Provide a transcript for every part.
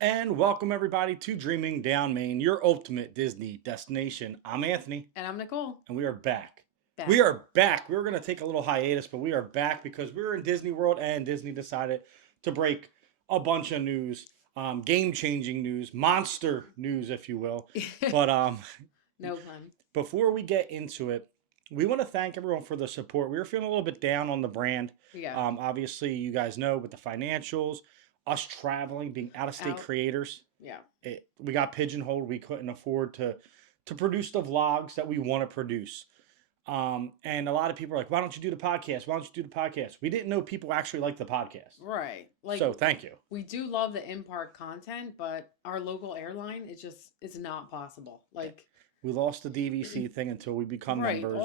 And welcome everybody to Dreaming Down Main, your ultimate Disney destination. I'm Anthony. And I'm Nicole. And we are back. Back. We are back. We were going to take a little hiatus, but we are back because we were in Disney World and Disney decided to break a bunch of news, game-changing news, monster news, if you will. But no pun. Before we get into it, we want to thank everyone for the support. We were feeling a little bit down on the brand. Yeah. Obviously, you guys know with the financials, us traveling, being out-of-state creators. Yeah. We got pigeonholed. We couldn't afford to produce the vlogs that we want to produce. And a lot of people are like, why don't you do the podcast? Why don't you do the podcast? We didn't know people actually like the podcast. Right. So thank you. We do love the in-park content, but our local airline, it's not possible. We lost the DVC thing until we become members.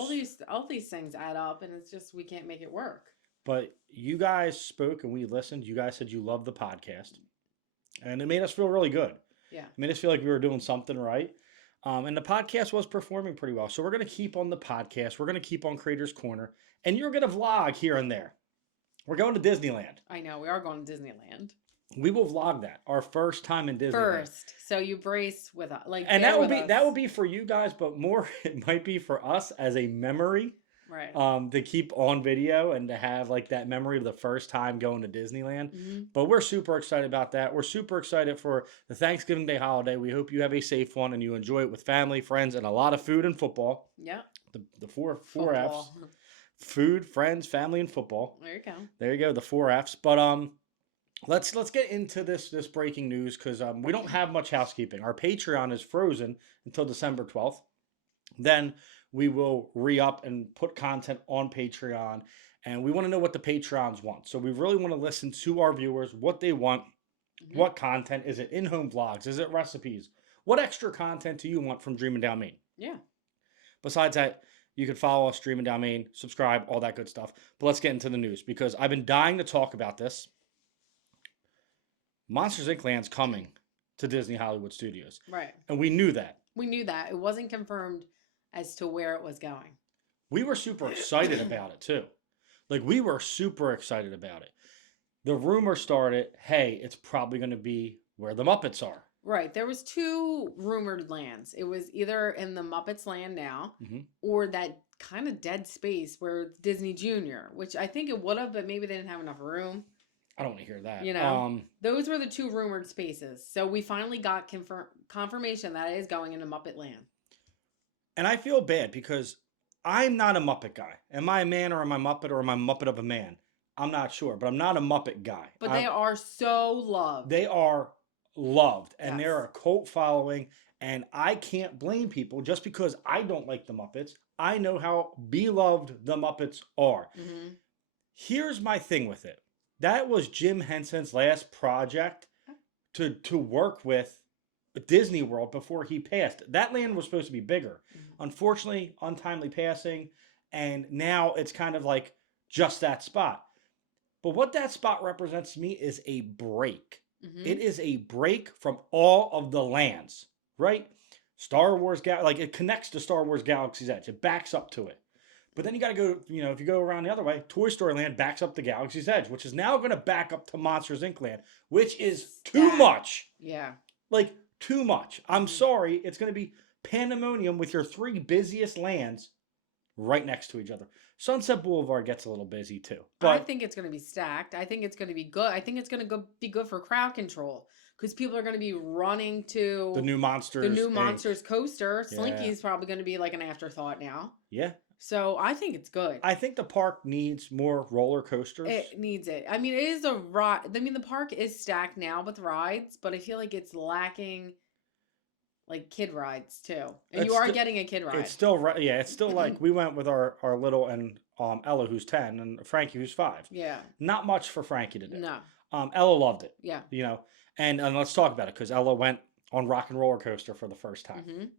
All these things add up, and it's just we can't make it work. But you guys spoke and we listened. You guys said you loved the podcast. And it made us feel really good. Yeah. It made us feel like we were doing something right. And the podcast was performing pretty well. So we're going to keep on the podcast. We're going to keep on Creators Corner. And you're going to vlog here and there. We're going to Disneyland. I know. We are going to Disneyland. We will vlog that. Our first time in Disneyland. First. So you brace with us. And that will be for you guys, but more it might be for us as a memory. Right. To keep on video and to have like that memory of the first time going to Disneyland. Mm-hmm. But we're super excited about that. We're super excited for the Thanksgiving Day holiday. We hope you have a safe one and you enjoy it with family, friends, and a lot of food and football. Yeah. The four F's. Food, friends, family, and football. There you go. There you go, the 4 F's. But let's get into this breaking news because we don't have much housekeeping. Our Patreon is frozen until December 12th. Then we will re-up and put content on Patreon. And we want to know what the Patrons want. So we really want to listen to our viewers, what they want, what content. Is it in-home vlogs? Is it recipes? What extra content do you want from Dreaming Down Main? Yeah. Besides that, you can follow us, Dreaming Down Main, subscribe, all that good stuff. But let's get into the news because I've been dying to talk about this. Monsters, Inc. Land's coming to Disney Hollywood Studios. Right. And we knew that. We knew that. It wasn't confirmed as to where it was going. We were super excited about it too. We were super excited about it. The rumor started, hey, it's probably going to be where the Muppets are. Right. There was 2 rumored lands. It was either in the Muppets land now or that kind of dead space where Disney Junior, which I think it would have, but maybe they didn't have enough room. I don't want to hear that. You know, those were the 2 rumored spaces. So we finally got confirmation that it is going into Muppet land. And I feel bad because I'm not a Muppet guy. Am I a man or am I Muppet or am I Muppet of a man? I'm not sure, but I'm not a Muppet guy. But they are so loved. They are loved and they're a cult following. And I can't blame people just because I don't like the Muppets. I know how beloved the Muppets are. Mm-hmm. Here's my thing with it. That was Jim Henson's last project to work with Disney World before he passed. That land was supposed to be bigger. Unfortunately, untimely passing, and now it's kind of like just that spot. But what that spot represents to me is a break. It is a break from all of the lands, right? Star Wars, it connects to Star Wars Galaxy's Edge. It backs up to it. But then you got to go, if you go around the other way, Toy Story Land backs up to Galaxy's Edge, which is now going to back up to Monsters, Inc. Land, which is too much. Yeah. Too much. I'm sorry. It's going to be pandemonium with your 3 busiest lands right next to each other. Sunset Boulevard gets a little busy too. But I think it's going to be stacked. I think it's going to be good. I think it's going to be good for crowd control because people are going to be running to the new Monsters coaster. Slinky's probably going to be like an afterthought now. Yeah. So I think it's good. I think the park needs more roller coasters. It needs it. I mean, it is a ride. I mean, the park is stacked now with rides, but I feel like it's lacking kid rides too. And you are getting a kid ride. It's still it's still like we went with our little and Ella who's 10 and Frankie who's 5. Yeah. Not much for Frankie to do. No. Ella loved it. Yeah. And let's talk about it because Ella went on Rock and Roller Coaster for the first time.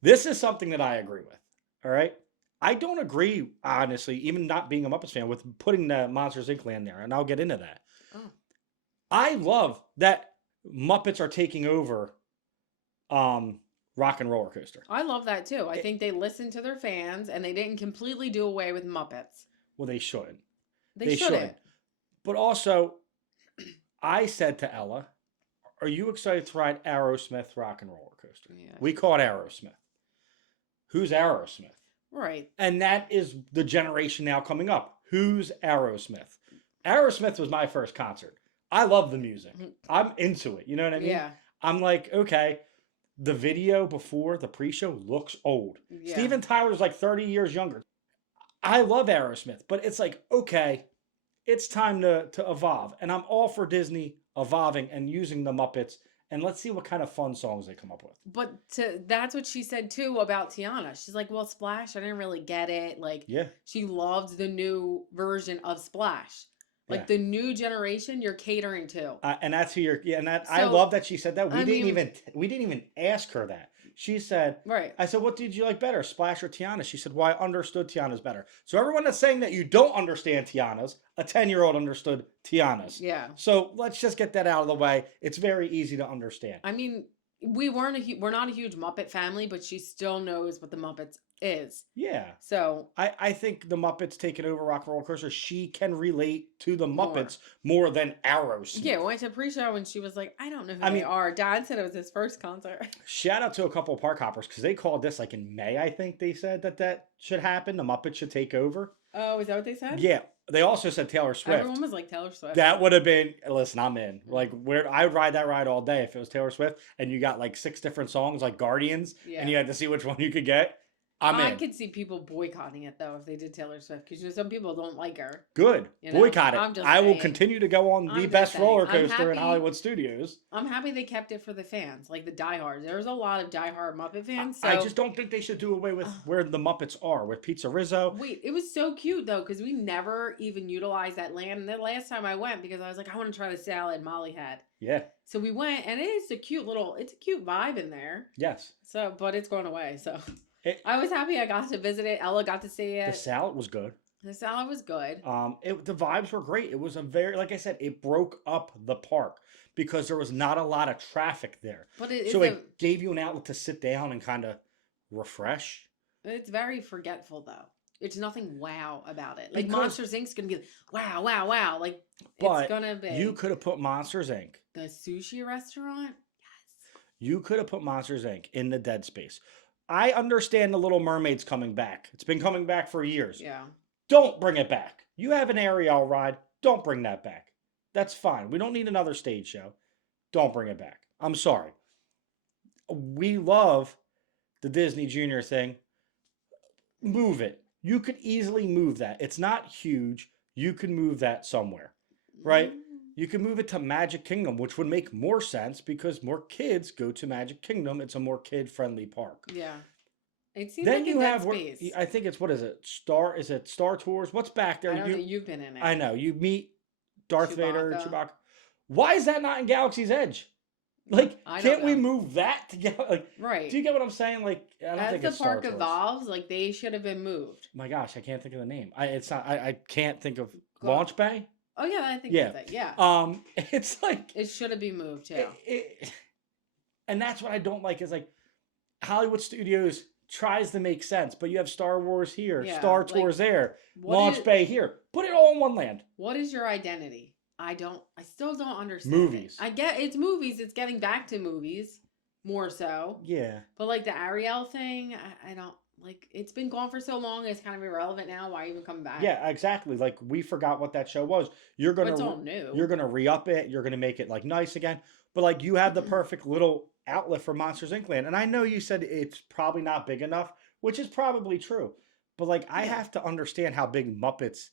This is something that I agree with. All right. I don't agree, honestly, even not being a Muppets fan, with putting the Monsters, Inc. land there, and I'll get into that. Oh. I love that Muppets are taking over Rock and Roller Coaster. I love that, too. I think they listened to their fans, and they didn't completely do away with Muppets. Well, they shouldn't. They shouldn't. But also, I said to Ella, "Are you excited to ride Aerosmith Rock and Roller Coaster?" Yeah. We call it Aerosmith. Who's Aerosmith? Right. And that is the generation now coming up. Who's Aerosmith? Aerosmith was my first concert. I love the music. I'm into it. You know what I mean? Yeah. I'm like, okay, the video before the pre-show looks old. Yeah. Steven Tyler's like 30 years younger. I love Aerosmith, but it's like, okay, it's time to evolve. And I'm all for Disney evolving and using the Muppets. And let's see what kind of fun songs they come up with. But that's what she said too about Tiana. She's like, well, Splash, I didn't really get it. Like, Yeah. she loved the new version of Splash. Like, the new generation you're catering to. And that's who you're, yeah, and that, I So, love that she said that. I mean- We didn't even ask her that. She said, Right. I said, what did you like better, Splash or Tiana? She said, well, I understood Tiana's better. So everyone that's saying that you don't understand Tiana's, a 10-year-old understood Tiana's. Yeah. So let's just get that out of the way. It's very easy to understand. I mean, we're not a huge Muppet family, but she still knows what the Muppets is. Yeah. So I think the Muppets taking over Rock and Roller Coaster, she can relate to the Muppets more than Aerosmith. yeah, we went to pre-show and she was like, I don't know who they are. Dad said it was his first concert. Shout out to a couple of park hoppers because they called this like in May, I think they said that should happen. The Muppets should take over. Oh, is that what they said? Yeah. They also said Taylor Swift. Everyone was like Taylor Swift. That would have been, listen, I'm in. Like, I'd ride that ride all day if it was Taylor Swift and you got like 6 different songs like Guardians and you had to see which one you could get. I could see people boycotting it though if they did Taylor Swift because some people don't like her. Good. You know? Boycott it. I will continue to go on the best roller coaster in Hollywood Studios. I'm happy they kept it for the fans, like the diehards. There's a lot of diehard Muppet fans. So. I just don't think they should do away with where the Muppets are, with Pizza Rizzo. Wait, it was so cute though because we never even utilized that land. And the last time I went, because I was like, I want to try the salad Molly had. Yeah. So we went, and it's a cute vibe in there. Yes. So, but it's going away. So. I was happy I got to visit it. Ella got to see it. The salad was good. The salad was good. The vibes were great. It was a very, like I said, it broke up the park because there was not a lot of traffic there. But it gave you an outlet to sit down and kind of refresh. It's very forgetful though. It's nothing wow about it. Like Monsters Inc.'s gonna be like, wow, wow, wow. Like it's gonna be. You could have put Monsters Inc. The sushi restaurant. Yes. You could have put Monsters Inc. in the dead space. I understand the Little Mermaid's coming back. It's been coming back for years. Yeah. Don't bring it back. You have an Ariel ride. Don't bring that back. That's fine. We don't need another stage show. Don't bring it back. I'm sorry. We love the Disney Junior thing. Move it. You could easily move that. It's not huge. You can move that somewhere, right? You can move it to Magic Kingdom, which would make more sense because more kids go to Magic Kingdom. It's a more kid-friendly park. Yeah. It seems then like you have, space. I think it's, what is it? Star Tours? What's back there? I don't think you've been in it. I know. You meet Darth Vader, Chewbacca. Why is that not in Galaxy's Edge? Like, can't we move that together? Like, right. Do you get what I'm saying? Like, I don't think it's Star Tours. As the park evolves, like, they should have been moved. My gosh, I can't think of the name. I can't think of Launch Bay. Oh yeah, I think that's it. Yeah. It's like it should have been moved too. And that's what I don't like is like Hollywood Studios tries to make sense, but you have Star Wars here, Star Tours there, Launch Bay here. Put it all in one land. What is your identity? I still don't understand. Movies. I get it's movies. It's getting back to movies more so. Yeah. But like the Ariel thing, I don't. Like, it's been gone for so long, it's kind of irrelevant now. Why even come back? Yeah, exactly. Like, we forgot what that show was. It's all new. You're going to re-up it. You're going to make it, like, nice again. But, like, you have the perfect little outlet for Monsters, Inc. land. And I know you said it's probably not big enough, which is probably true. But, like, I have to understand how big Muppets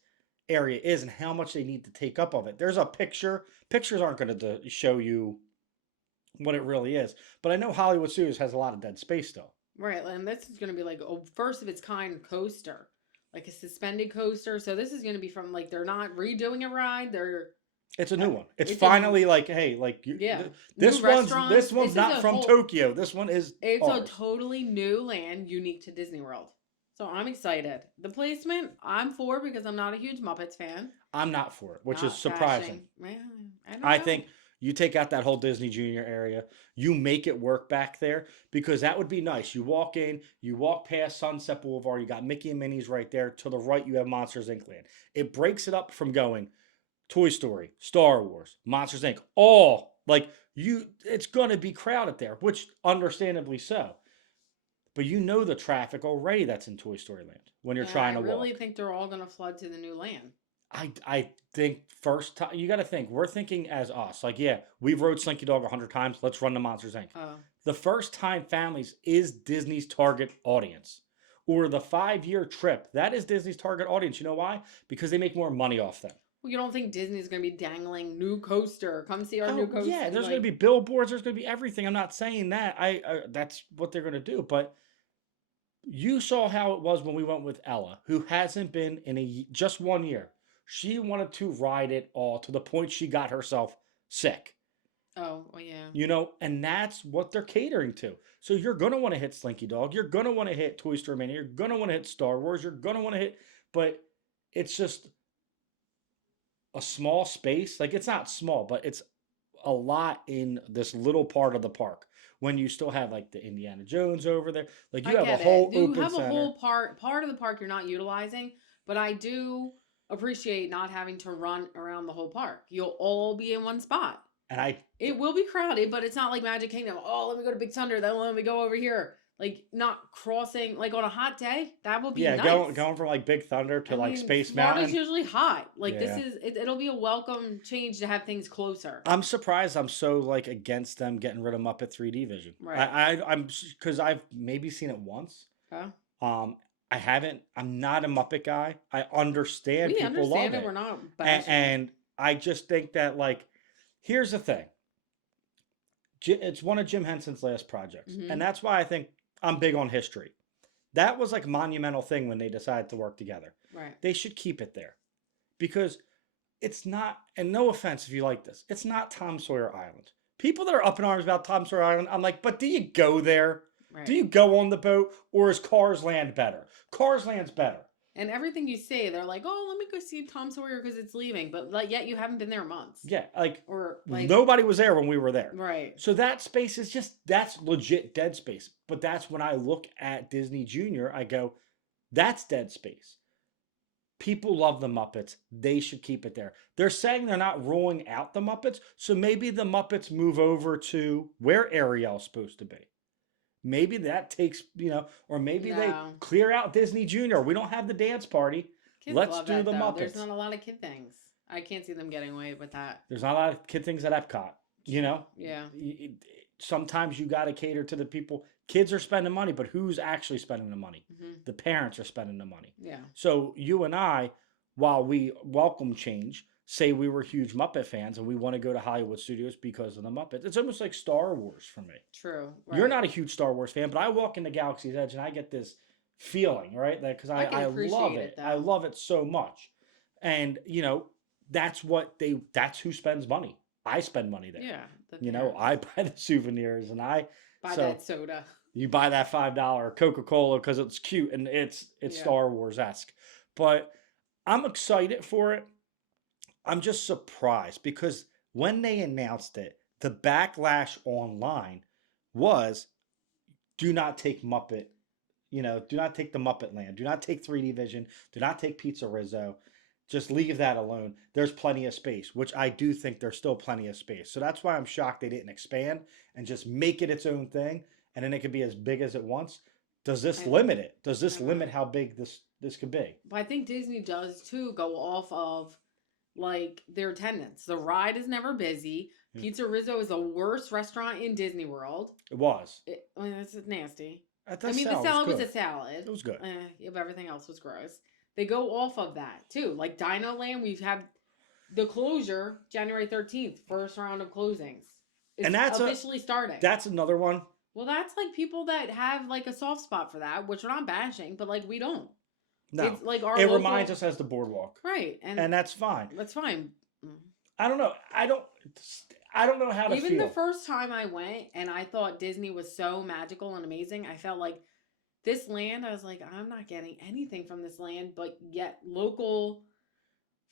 area is and how much they need to take up of it. There's a picture. Pictures aren't going to show you what it really is. But I know Hollywood Studios has a lot of dead space, still. Right, and this is going to be like a first of its kind coaster, like a suspended coaster. So this is going to be from like they're not redoing a ride; it's a new one. It's finally like, hey, like this one's not from Tokyo. This one is. It's ours. A totally new land, unique to Disney World. So I'm excited. The placement I'm for because I'm not a huge Muppets fan. I'm not for it, which is surprising. Well, I think. You take out that whole Disney Junior area. You make it work back there because that would be nice. You walk in, you walk past Sunset Boulevard. You got Mickey and Minnie's right there. To the right, you have Monsters Inc. land. It breaks it up from going Toy Story, Star Wars, Monsters Inc. All like it's gonna be crowded there, which understandably so. But you know the traffic already that's in Toy Story Land when you're And I trying to really walk. think they're all going to flood to the new land. I think first time you got to think we're thinking as us like yeah we've rode Slinky Dog 100 times, let's run the Monsters Inc. Oh, The first time families is Disney's target audience, or the 5 year trip that is Disney's target audience. You know why? Because they make more money off them. well, you don't think Disney's going to be dangling new coaster? Come see our new Oh coaster. yeah, there's like, going to be billboards. There's going to be everything. I'm not saying that. That's what they're going to do. But you saw how it was when we went with Ella, who hasn't been in just 1 year. She wanted to ride it all to the point she got herself sick. oh, well, yeah. You know, and that's what they're catering to. So you're gonna want to hit Slinky Dog. You're gonna want to hit Toy Story Mania. You're gonna want to hit Star Wars. You're gonna want to hit, but it's just a small space. Like it's not small, but it's a lot in this little part of the park. When you still have like the Indiana Jones over there, like you I have a get whole it. You open have a center. whole part of the park you're not utilizing, but I do appreciate not having to run around the whole park. You'll all be in one spot. And It will be crowded, but it's not like Magic Kingdom. Oh, let me go to Big Thunder, then let me go over here. Like not crossing like on a hot day, that would be yeah, nice. going from like Big Thunder to I like mean, Space Florida's Mountain. usually hot. Like Yeah. this is it'll be a welcome change to have things closer. I'm surprised I'm so like against them getting rid of Muppet 3D Vision. Right. I'm because I've maybe seen it once. Okay. I haven't. I'm not a Muppet guy. I understand We people understand love it. it. We're not And, bashing it. and I just think that like, here's the thing. It's one of Jim Henson's last projects, Mhm. and that's why I think I'm big on history. That was like a monumental thing when they decided to work together. Right. They should keep it there because it's not. And no offense if you like this, it's not Tom Sawyer Island. People that are up in arms about Tom Sawyer Island, I'm like, but do you go there? Right. Do you go on the boat, or is Cars Land better? Cars Land's better. And everything you say, they're like, "Oh, let me go see Tom Sawyer because it's leaving," but like, yet you haven't been there months. Yeah, like Or like nobody was there when we were there. right. So that space is that's legit dead space. But that's when I look at Disney Junior, I go, that's dead space. People love the Muppets. They should keep it there. They're saying they're not rolling out the Muppets, so maybe the Muppets move over to where Ariel's supposed to be. Maybe that takes, or maybe they No. clear out Disney Junior. We don't have the dance party. Kids Let's love do that, the though. Muppets. There's not a lot of kid things. I can't see them getting away with that. There's not a lot of kid things at Epcot, Yeah. Sometimes you got to cater to the people. Kids are spending money, but who's actually spending the money? Mm-hmm. The parents are spending the money. Yeah. So you and I, while we welcome change, say we were huge Muppet fans and we want to go to Hollywood Studios because of the Muppets. It's almost like Star Wars for me. True. You're not a huge Star Wars fan, but I walk into Galaxy's Edge and I get this feeling, right? That because I can love appreciate it. it, I though. love it so much. And that's who spends money. I spend money there. Yeah. I buy the souvenirs and buy that soda. you buy that $5 Coca-Cola because it's cute and it's Yeah. Star Wars-esque. But I'm excited for it. I'm just surprised because when they announced it, the backlash online was do not take Muppet, do not take the Muppet Land, do not take 3D Vision, do not take Pizza Rizzo. Just leave that alone. There's plenty of space, which I do think there's still plenty of space. So that's why I'm shocked they didn't expand and just make it its own thing, and then it could be as big as it wants. Does this limit it? Does this limit how big this could be? But I think Disney does too go off of like their attendance. The ride is never busy. Pizza Rizzo is the worst restaurant in Disney World. It was. It's nasty. The the salad was a salad. It was good. If everything else was gross. They go off of that too. Like Dino Land, we've had the closure January 13th, first round of closings. It's And that's officially starting. That's another one. Well, that's like people that have like a soft spot for that, which we're not bashing, but like we don't. No, it's like our it local... reminds us as the boardwalk, right? And that's fine. That's fine. I don't know. I don't know how to Even feel. the first time I went and I thought Disney was so magical and amazing, I felt like this land, I was like, I'm not getting anything from this land, but yet local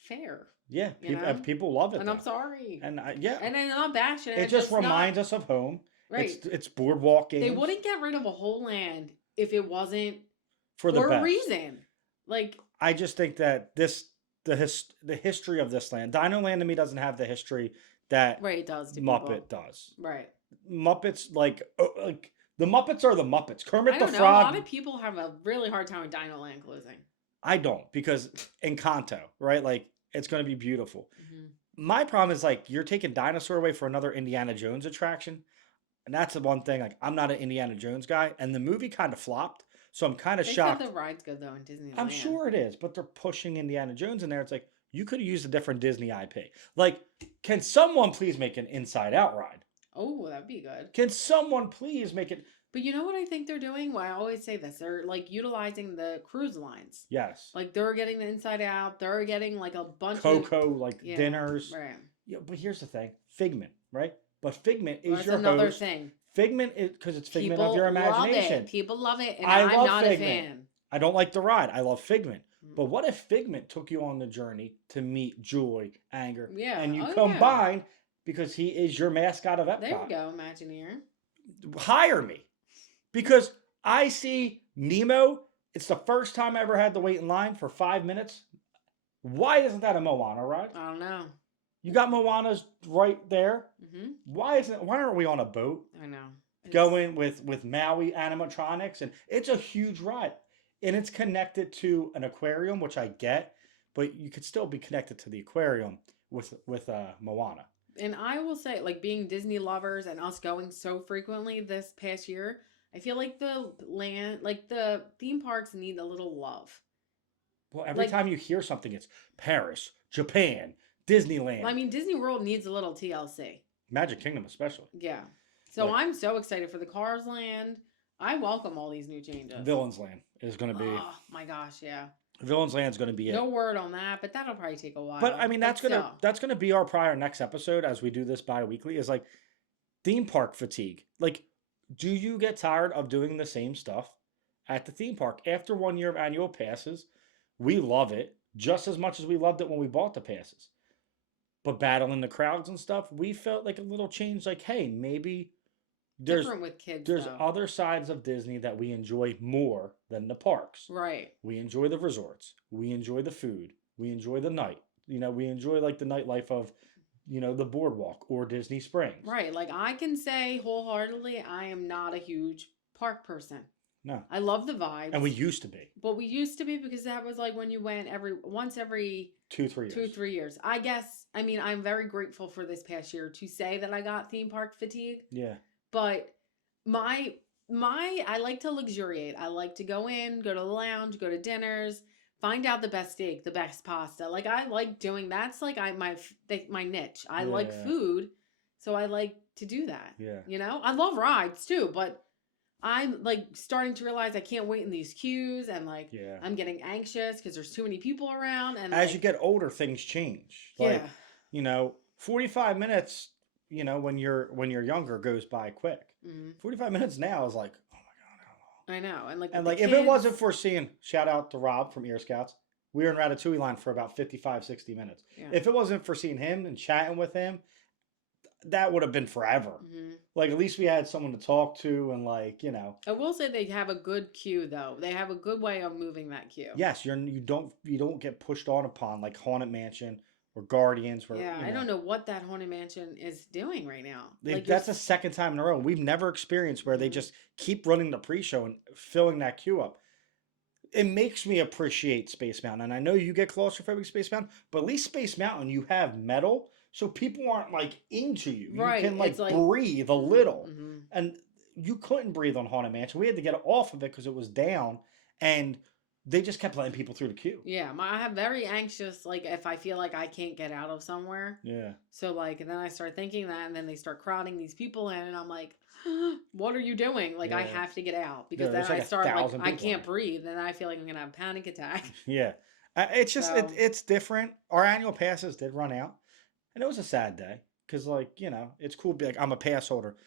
fare. Yeah, people love it. And I'm sorry. And and I'm not bashing it. It just reminds us of home. Right. It's boardwalk games. They wouldn't get rid of a whole land if it wasn't for a reason. Like I just think that this the history of this land. Dino Land to me doesn't have the history that Right, it does to Muppet people. does. Right. Muppets like the Muppets are the Muppets. Kermit I the don't know. A Frog. lot of people have a really hard time with Dino Land closing. I don't because Encanto, right? Like it's going to be beautiful. Hmm. My problem is like you're taking dinosaur away for another Indiana Jones attraction, and that's the one thing. Like I'm not an Indiana Jones guy, and the movie kind of flopped, so I'm kind of They shocked. said the ride's good though in Disneyland. I'm sure it is, but they're pushing Indiana Jones in there. It's like you could have used a different Disney IP. Like, can someone please make an Inside Out ride? Oh, that'd be good. Can someone please make it? But you know what I think they're doing? Well, I always say this. They're like utilizing the cruise lines. Yes. Like they're getting the Inside Out. They're getting like a bunch of Coco, like yeah, dinners. Right. Yeah, but here's the thing: Figment, right? But Figment is That's your another host. thing. Figment is because it's Figment People of your love imagination. it. People love it, and I I'm love not Figment. a fan. I don't like the ride. I love Figment. Mm. But what if Figment took you on the journey to meet joy, anger, Yeah. and you Oh, combine because he is your mascot of Epcot? There you go, Imagineer. Hire me because I see Nemo. It's the first time I ever had to wait in line for 5 minutes. Why isn't that a Moana ride? I don't know. You got Moana's right there. Hmm. Why aren't we on a boat I know. going with Maui animatronics? And it's a huge ride. And it's connected to an aquarium, which I get, but you could still be connected to the aquarium with Moana. And I will say, like being Disney lovers and us going so frequently this past year, I feel like the theme parks need a little love. Well, every Like- time you hear something, it's Paris, Japan, Disneyland, I mean, Disney World needs a little TLC. Magic Kingdom especially. Yeah. So Like- I'm so excited for the Cars Land. I welcome all these new changes. Villains Land is going to be. Oh my gosh, yeah. Villains Land is going to be it. No word on that, but that'll probably take a while. But I mean, that's still. gonna be our prior next episode as we do this bi-weekly is like theme park fatigue. Like, do you get tired of doing the same stuff at the theme park after 1 year of annual passes? We love it just as much as we loved it when we bought the passes. But battling the crowds and stuff, we felt like a little change. Like, hey, maybe different with kids. there's though. other sides of Disney that we enjoy more than the parks. Right. We enjoy the resorts. We enjoy the food. We enjoy the night. We enjoy like the nightlife of, the boardwalk or Disney Springs. Right. Like I can say wholeheartedly, I am not a huge park person. No. I love the vibes. And we used to be. But we used to be because that was like when you went once every 2-3 years. 2-3 years. I guess. I mean, I'm very grateful for this past year to say that I got theme park fatigue. Yeah. But my I like to luxuriate. I like to go in, go to the lounge, go to dinners, find out the best steak, the best pasta. Like I like doing that's like my niche. I like Yeah. food, so I like to do that. Yeah. I love rides too, but I'm like starting to realize I can't wait in these queues and like Yeah. I'm getting anxious because there's too many people around and As like, you get older, things change. Like, yeah. 45 minutes, when you're younger goes by quick. Mhm. 45 minutes now is like, oh my God, how long? I know. And like And with like, the if it kids- wasn't for seeing, shout out to Rob from Ear Scouts, we were in Ratatouille line for about 55, 60 minutes. Yeah. If it wasn't for seeing him and chatting with him, that would have been forever. Mhm. Like, at least we had someone to talk to and like, I will say they have a good queue though. They have a good way of moving that queue. yes, you don't get pushed on upon like Haunted Mansion or Guardians. Where, Yeah, I don't know what that Haunted Mansion is doing right now. Like That's the second time in a row. We've never experienced where they Mhm. just keep running the pre-show and filling that queue up. It makes me appreciate Space Mountain. And I know you get claustrophobic Space Mountain, but at least Space Mountain, you have metal, so people aren't like into you. Right, You can it's like- breathe a little. Mhm. And you couldn't breathe on Haunted Mansion. We had to get off of it because it was down. And they just kept letting people through the queue. Yeah, I have very anxious, like if I feel like I can't get out of somewhere. Yeah. So like, and then I start thinking that, and then they start crowding these people in, and I'm like, what are you doing? Like, I Yeah. have to get out because Yeah, then there's like I start like 1,000 I people can't in it. breathe, and I feel like I'm gonna have a panic attack. Yeah. It's just, So- it's different. Our annual passes did run out. And it was a sad day because, it's cool to be like, I'm a pass holder.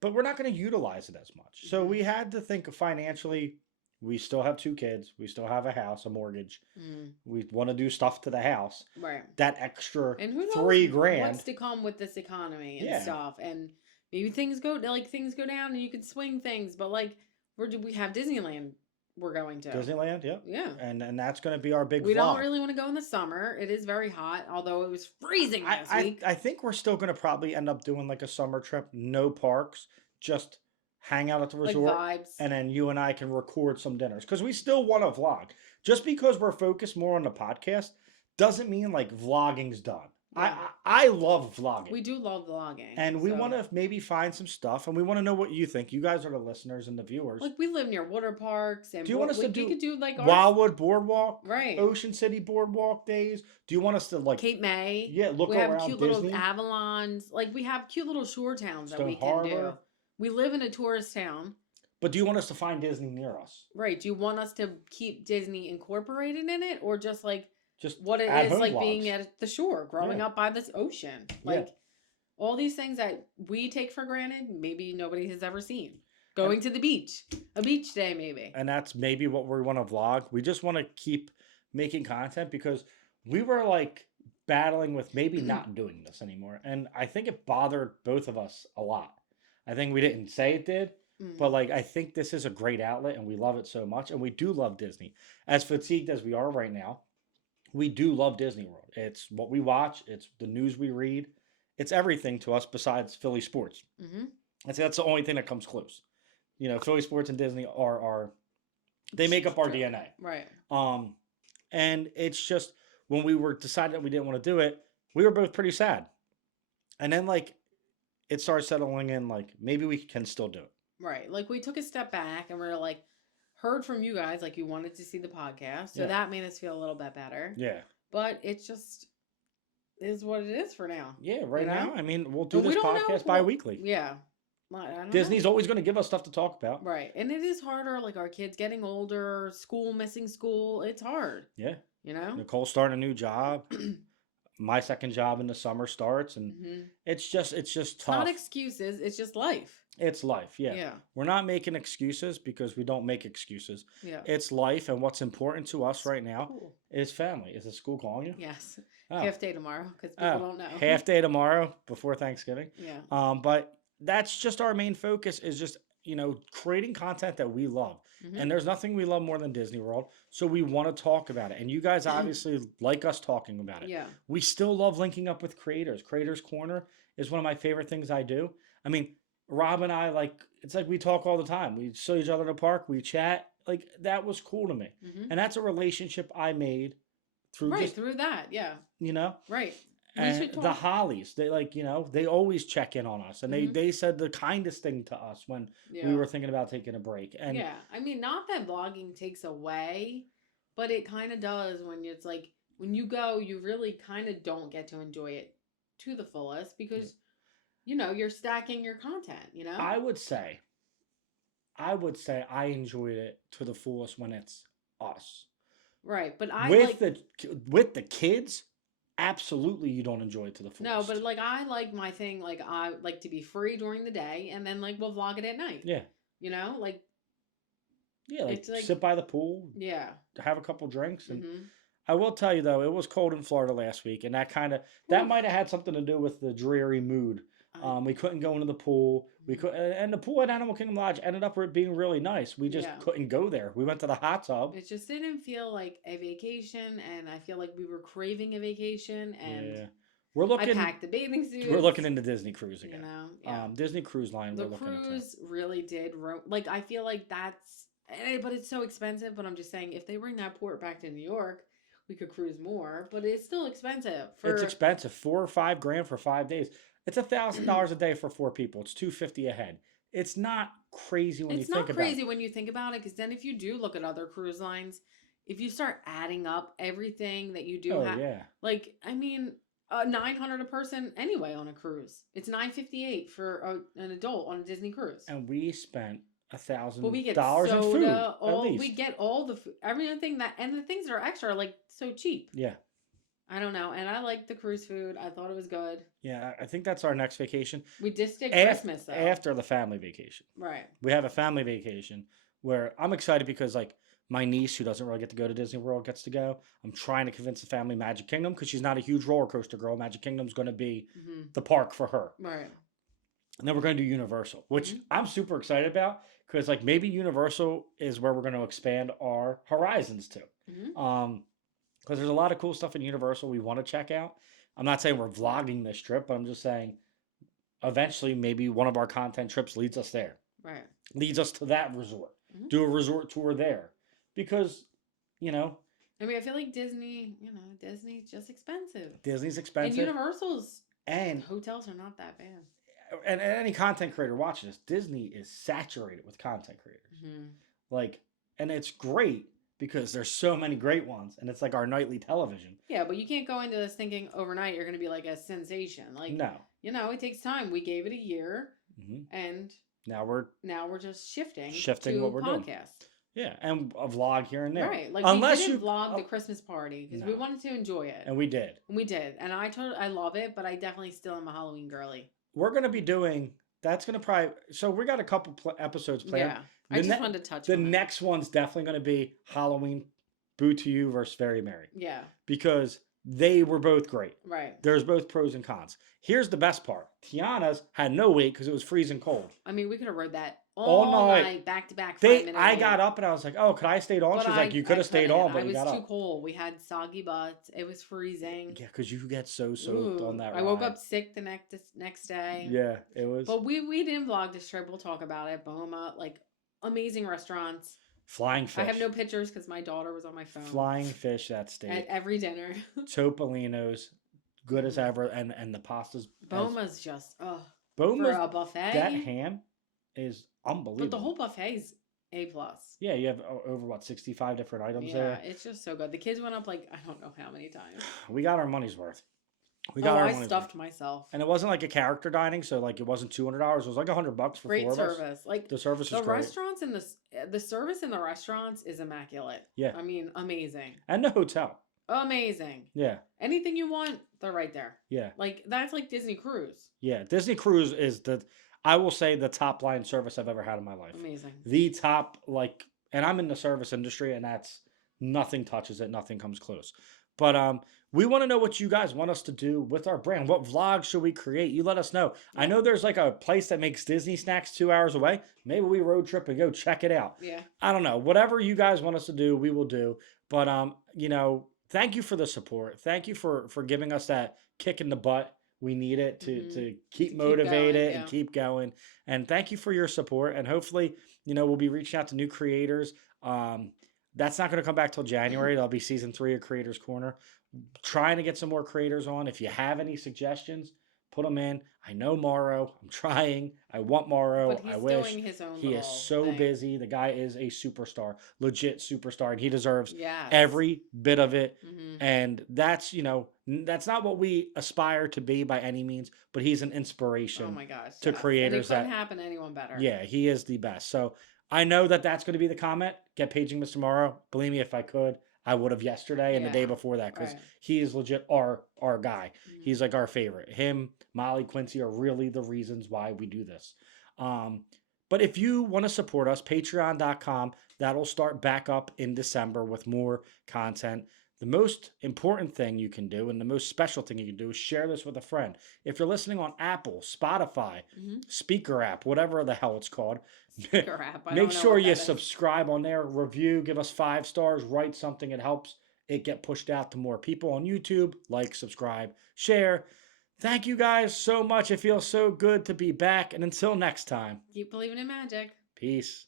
But we're not going to utilize it as much. So Mhm. we had to think of financially. We still have 2 kids. We still have a house, a mortgage. Mm, We want to do stuff to the house. right. That extra And who knows $3,000. what's to come with this economy and Yeah. stuff, and maybe things go down and you can swing things, but like we have Disneyland we're going to. Disneyland, yeah. Yeah. And that's going to be our big We vlog. don't really want to go in the summer. It is very hot, although it was freezing last week. I think we're still going to probably end up doing like a summer trip, no parks, just hang out at the Like resort, vibes. and then you and I can record some dinners because we still want to vlog. Just because we're focused more on the podcast doesn't mean like vlogging's done. Yeah. I love vlogging. We do love vlogging. And we want to maybe find some stuff, and we want to know what you think. You guys are the listeners and the viewers. Like, we live near water parks, and do you want us to we could do like our, Wildwood Boardwalk, right? Ocean City Boardwalk days? Do you want us to like Cape May? Yeah, look we around have cute Disney. little Avalons. Like, we have cute little shore towns that Stone we can Harbor. do. We live in a tourist town. But do you want us to find Disney near us? Right. Do you want us to keep Disney incorporated in it, or just what it at is home like vlogs? being at the shore, growing Yeah. up by this ocean? Like, all these things that we take for granted, maybe nobody has ever seen. Going to the beach, a beach day maybe. And that's maybe what we want to vlog. We just want to keep making content because we were like battling with maybe not doing this anymore. And I think it bothered both of us a lot. I think we didn't say it did, but like I think this is a great outlet and we love it so much. And we do love Disney. As fatigued as we are right now, we do love Disney World. It's what we watch. It's the news we read. It's everything to us besides Philly sports. That's the only thing that comes close. You know, Philly sports and Disney they make up our DNA. Right. And it's just when we were deciding that we didn't want to do it, we were both pretty sad. And then like it started settling in like maybe we can still do it. Right. Like we took a step back and we are like heard from you guys like you wanted to see the podcast. So Yeah. that made us feel a little bit better. Yeah. But it just is what it is for now. Yeah, right You know? now. I mean, we'll do But we this don't know podcast what- bi-weekly. Yeah. I don't know. Disney's always going to give us stuff to talk about. Right. And it is harder, like our kids getting older, missing school. It's hard. Yeah. You know? Nicole's starting a new job. My second job in the summer starts, and Mhm. it's just It's tough. not excuses. It's just life. It's life, yeah. Yeah. We're not making excuses because we don't make excuses. Yeah. It's life, and what's important to us right now Cool. is family. Is the school calling you? Yes. Oh. Half day tomorrow because people don't know. Half day tomorrow before Thanksgiving. Yeah. But that's just our main focus is just, you know, creating content that we love. Mhm. And there's nothing we love more than Disney World. So we want to talk about it. And you guys obviously like us talking about it. Yeah. We still love linking up with creators. Creators Corner is one of my favorite things I do. I mean, Rob and I, like, it's like we talk all the time. We saw each other in the park. We chat. Like, that was cool to me. Mhm. And that's a relationship I made through Right. just, Through that. Yeah. you know, Right. We and should the talk. Hollies. They, like, you know, they always check in on us. And Mhm. they said the kindest thing to us when Yeah. we were thinking about taking a break. And yeah. I mean, not that vlogging takes away, but it kind of does when it's like, when you go, you really kind of don't get to enjoy it to the fullest because, you know, you're stacking your content, you know? I would say I enjoyed it to the fullest when it's us. Right. But I with like, with the kids, absolutely you don't enjoy it to the fullest. no, but like, I like my thing, like, I like to be free during the day and then, like, we'll vlog it at night. yeah. You know? Like, Yeah, like, It's like- sit by the pool, yeah. have a couple drinks. And Hmm. I will tell you, though, it was cold in Florida last week. And that might have had something to do with the dreary mood. We couldn't go into the pool. We could, and the pool at Animal Kingdom Lodge ended up being really nice. We just Yeah. couldn't go there. We went to the hot tub. It just didn't feel like a vacation, and I feel like we were craving a vacation, and Yeah, we're I looking. packed the bathing suits. We're looking into Disney Cruise you again. know, yeah. Disney Cruise Line. The we're looking into. cruise really did, like, I feel like that's, but it's so expensive, but I'm just saying, if they bring that port back to New York, we could cruise more, but it's still expensive. It's expensive, $4 or $5 grand for 5 days. It's $1,000 a day for 4 people. It's $250 a head. It's not crazy when It's you think not about crazy it. when you think about it, because then if you do look at other cruise lines, if you start adding up everything that you do Oh have, yeah, like, I mean, $900 a person anyway on a cruise. It's $958 for an adult on a Disney cruise. and we spent But we get $1,000 in food soda, at least. we get all the food, everything that, and the things that are extra are like so cheap. Yeah, I don't know, and I like the cruise food. I thought it was good. yeah. I think that's our next vacation We just did Af- Christmas though. after the family vacation. Right. We have a family vacation where I'm excited because like my niece who doesn't really get to go to Disney World gets to go. I'm trying to convince the family Magic Kingdom because she's not a huge roller coaster girl. Magic Kingdom's going to be Hmm. the park for her. Right. And then we're going to do Universal, which Mhm. I'm super excited about because like maybe Universal is where we're going to expand our horizons to. Mhm. Because there's a lot of cool stuff in Universal we want to check out. I'm not saying we're vlogging this trip, but I'm just saying eventually maybe one of our content trips leads us there, Right. leads us to that resort, Mhm. do a resort tour there. Because, you know, I mean, I feel like Disney, Disney's just expensive. Disney's And expensive. Universal's And hotels are not that bad. any content creator watching this, Disney is saturated with content creators. Mm-hmm. Like, and it's great because there's so many great ones, and it's like our nightly television. Yeah, but you can't go into this thinking overnight you're going to be like a sensation. Like, No. it takes time. We gave it a year, and now we're just shifting to what we're podcast. doing. Yeah, and a vlog here and there. Right. Like unless we didn't you vlog the Christmas party because we wanted to enjoy it. And we did. And I love it, but I definitely still am a Halloween girly. We're going to be doing, that's going to probably, so we got a couple episodes planned. Yeah. I just wanted to touch the on next one's definitely going to be Halloween Boo to You versus Very Merry. Yeah. Because they were both great. Right. There's both pros and cons. Here's the best part. Tiana's had no wait because it was freezing cold. I mean, we could have rode that all night, back to back. I got up and I was like, "Oh, could I stayed on?" But She's like, "You could have stayed on, but I you got up." was too cold. We had soggy butts. It was freezing. Yeah, because you get so soaked on that ride. I woke up sick the next day. Yeah, it was. But we didn't vlog this trip. We'll talk about it. Boma, like amazing restaurants. Flying Fish. I have no pictures because my daughter was on my phone. Flying Fish at steak. At every dinner. Topolino's, good as ever, and the pastas. Boma's just Boma's, for a buffet. That ham is unbelievable. But the whole buffet's A+. Yeah, you have over 65 different items there. Yeah, it's just so good. The kids went up like I don't know how many times. We got our money's worth. I stuffed myself. And it wasn't like a character dining, so like it wasn't $200. It was like $100 for great 4 of us. service. Like the service is the great. restaurants and the service in the restaurants is immaculate. Yeah. I mean, amazing. And the hotel. Amazing. Yeah. Anything you want, they're right there. Yeah. Like that's like Disney Cruise. Yeah, Disney Cruise is I will say the top line service I've ever had in my life. Amazing. The top, like, and I'm in the service industry, and that's nothing touches it, nothing comes close. But we want to know what you guys want us to do with our brand. What vlogs should we create? You let us know. Yeah. I know there's like a place that makes Disney snacks 2 hours away. Maybe we road trip and go check it out. Yeah. I don't know. Whatever you guys want us to do, we will do. But thank you for the support. Thank you for giving us that kick in the butt. We need it to keep motivated and keep going. And thank you for your support. And hopefully, we'll be reaching out to new creators. That's not going to come back till January. That'll be season 3 of Creators Corner. Trying to get some more creators on. If you have any suggestions, put them in. I know Morrow. I'm trying. I want Morrow. But he's I wish. Doing his own he is so busy. The guy is a superstar, legit superstar, and he deserves every bit of it. Mm-hmm. And that's, that's not what we aspire to be by any means, but he's an inspiration. Oh my gosh, to creators. And it couldn't happen to anyone better. Yeah, he is the best. So I know that's going to be the comment. Get paging Mr. Morrow. Believe me, if I could, I would have yesterday and the day before that, because he is legit our guy. Mm-hmm. He's like our favorite. Him, Molly, Quincy are really the reasons why we do this. But if you want to support us, patreon.com, that'll start back up in December with more content. The most important thing you can do and the most special thing you can do is share this with a friend. If you're listening on Apple, Spotify, Speaker app, whatever the hell it's called, make sure you subscribe on there, review, give us 5 stars, write something. It helps it get pushed out to more people on YouTube. Like, subscribe, share. Thank you guys so much. It feels so good to be back. And until next time, keep believing in magic. Peace.